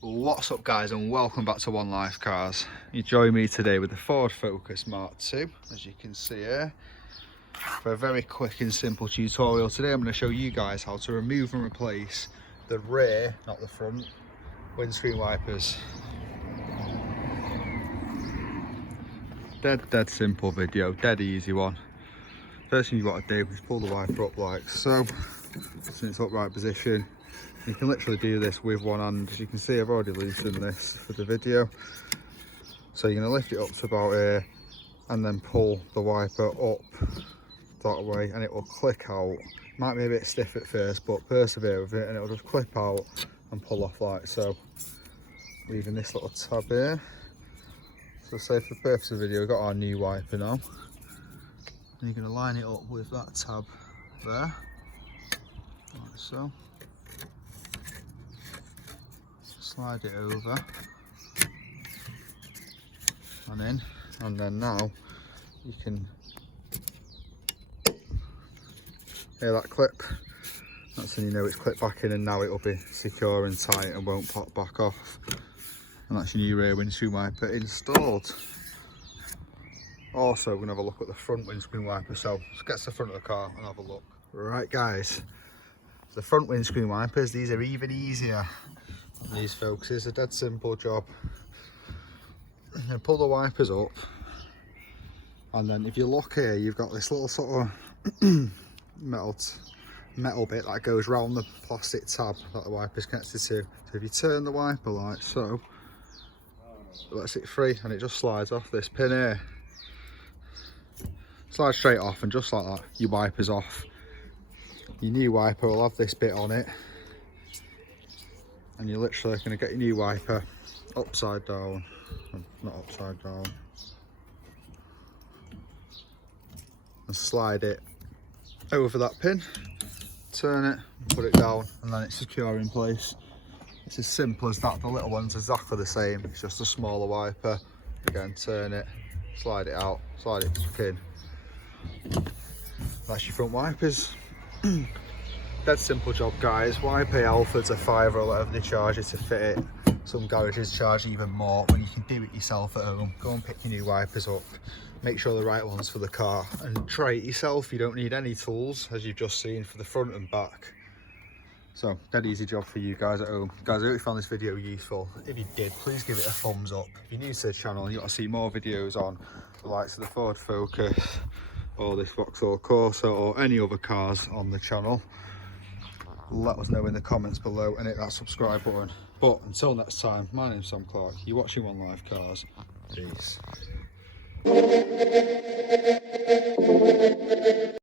What's up guys, and welcome back to One Life Cars. You join me today with the Ford Focus Mark II, as you can see here, for a very quick and simple tutorial. Today I'm going to show you guys how to remove and replace the rear, not the front, windscreen wipers. Dead simple video, dead easy one. First thing you've got to do is pull the wiper up like so, in its upright position. You can literally do this with one hand. As you can see, I've already loosened this for the video. So you're going to lift it up to about here and then pull the wiper up that way and it will click out. Might be a bit stiff at first, but persevere with it and it will just clip out and pull off like so. Leaving this little tab here. So say for the purpose of the video, we've got our new wiper now. And you're going to line it up with that tab there, like so. Slide it over and in, and then now you can hear that clip. That's when you know it's clipped back in, and now it'll be secure and tight and won't pop back off. And that's your new rear windscreen wiper installed. Also, we're going to have a look at the front windscreen wiper, so let's get to the front of the car and have a look. Right guys, the front windscreen wipers, these are even easier. These folks, is a dead simple job. You pull the wipers up, and then if you look here, you've got this little sort of metal bit that goes round the plastic tab that the wiper's connected to. So if you turn the wiper like so, it lets it free and it just slides off this pin here. Slides straight off, and just like that, your wiper's off. Your new wiper will have this bit on it. And you're literally going to get your new wiper upside down, not upside down, and slide it over that pin, turn it, put it down, and then it's secure in place. It's as simple as that. The little one's exactly the same, it's just a smaller wiper. Again, turn it, slide it out, slide it back in. That's your front wipers. Dead simple job guys. Why pay Alfred's a £5 or whatever they charge you to fit it? Some garages charge even more when you can do it yourself at home. Go and pick your new wipers up, make sure the right ones for the car, and try it yourself. You don't need any tools, as you've just seen, for the front and back. So dead easy job for you guys at home. Guys, I hope you found this video useful. If you did, please give it a thumbs up. If you're new to the channel and you want to see more videos on the likes of the Ford Focus or this Vauxhall Corsa or any other cars on the channel, let us know in the comments below and hit that subscribe button. But until next time, my name's Sam Clark. You're watching One Life Cars. Peace.